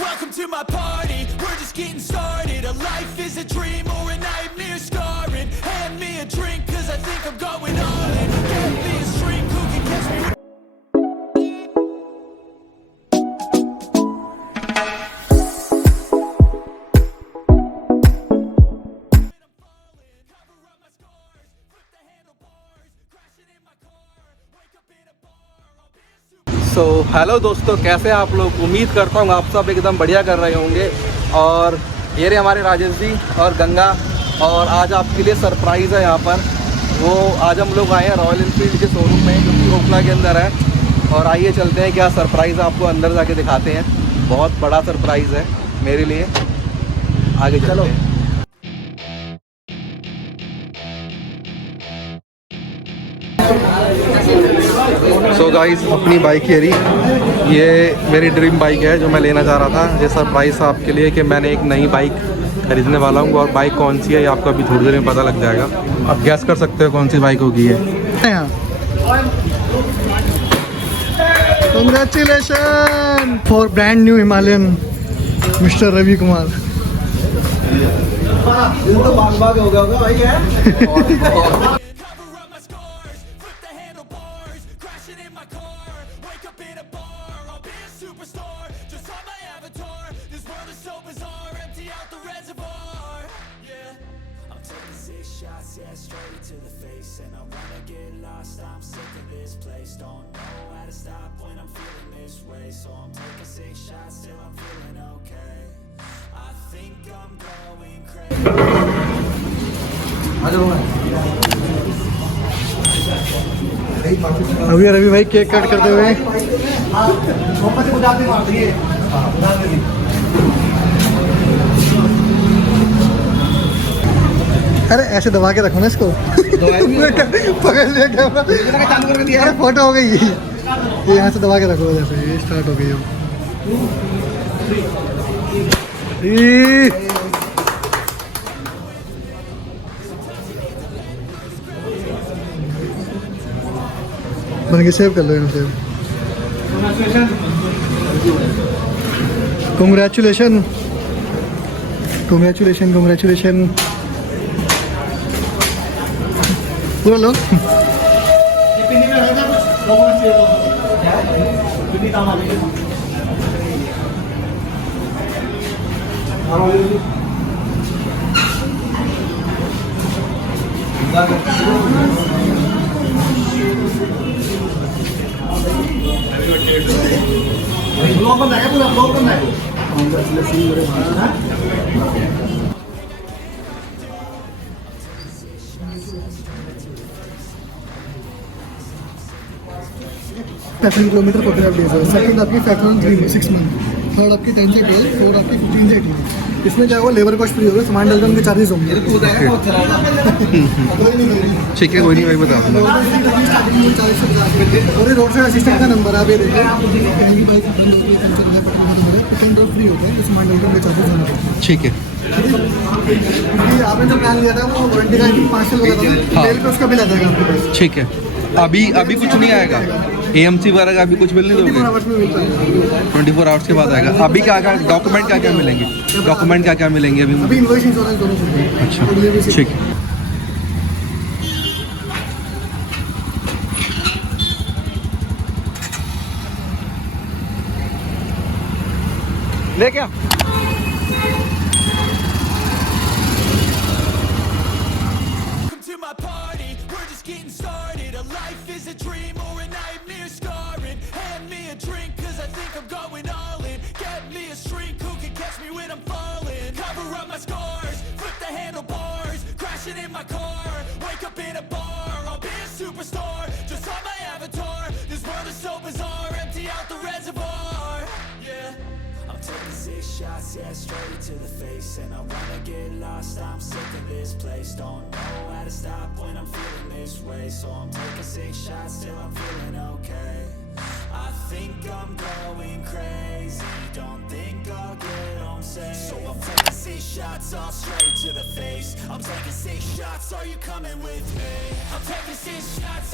Welcome to my party, we're just getting started. A life is a dream or a nightmare scarring. Hand me a drink cause I think I'm going all in. Get me a shrink who can catch me. So hello दोस्तों, कैसे हैं आप लोग। उम्मीद करता हूँ आप सब एकदम बढ़िया कर रहे होंगे। और ये रहे हमारे राजेश जी और गंगा, और आज आपके लिए सरप्राइज़ है यहाँ पर। वो आज हम लोग आए हैं रॉयल एनफील्ड के शोरूम में जो कि ओखला के अंदर है। और आइए चलते हैं, क्या सरप्राइज़ आपको अंदर जाके दिखाते हैं। बहुत बड़ा सरप्राइज़ है मेरे लिए, आगे चलो। सो गाइस, अपनी बाइक ये मेरी ड्रीम बाइक है जो मैं लेना चाह रहा था। ये सरप्राइज़ आपके लिए कि मैंने एक नई बाइक खरीदने वाला हूँ। और बाइक कौन सी है ये आपको अभी थोड़ी देर में पता लग जाएगा। आप गैस कर सकते हो कौन सी बाइक होगी ये। Congratulations for brand new Himalayan, Mr. Ravi Kumar. तो बाग हो गया भाई है। Yeah, straight to the face, and I wanna get lost. I'm sick of this place. Don't know how to stop when I'm feeling this way. So I'm taking 6 shots till I'm feeling okay. I think I'm going crazy. अभी रवि भाई cake cut करते हुए। अरे ऐसे दबा के रखो ना इसको। पकड़ लिया कैमरा। अरे फोटो हो गई ये यहाँ से दबा के रखो। जैसे ये स्टार्ट हो गई। बन के सेव कर लो यहाँ से। Congratulations, congratulations, congratulations। पूरा लो। फैक्ट्री किलोमीटर 45 डेज है। सेकंड आपकी फैक्ट्री 6 मंथ। थर्ड आपकी 10 से 12। फोर्थ आपकी 15 से 18। इसमें क्या होगा, लेबर कॉस्ट फ्री होगा, सामान डलकर के चार्जेस होंगे। ठीक है, कोई नहीं भाई, बता दूँगा। और ये रोड साइड असिस्टेंट का नंबर आप ये देखिए। कहीं भी बाइक फ्री होता है, सामान डलकर के चार्जेस होंगे। ठीक है, क्योंकि आपने जो प्लान लिया था वो वारंटी का 5 साल वाला था। तेल पे उसका बिल आ जाएगा आपके पास। ठीक है। अभी कुछ नहीं आएगा, AMC वगैरह का अभी कुछ मिल नहीं दोगे? 24 आवर्स के बाद आएगा। अभी क्या डॉक्यूमेंट क्या मिलेंगे? डॉक्यूमेंट क्या मिलेंगे अभी? इनवॉइस इंश्योरेंस दोनों। अच्छा, ठीक है। ले क्या? In my car, wake up in a bar, I'll be a superstar, just on my avatar. This world is so bizarre, empty out the reservoir. Yeah, I'm taking 6 shots, yeah, straight to the face, and I wanna get lost. I'm sick of this place, don't know how to stop when I'm feeling this way. So I'm taking 6 shots till I'm feeling okay. I think I'm going crazy, don't think I'll get home safe. So I'm taking 6 shots all straight to the face. I'm taking 6 shots, are you coming with me? I'm taking 6 shots.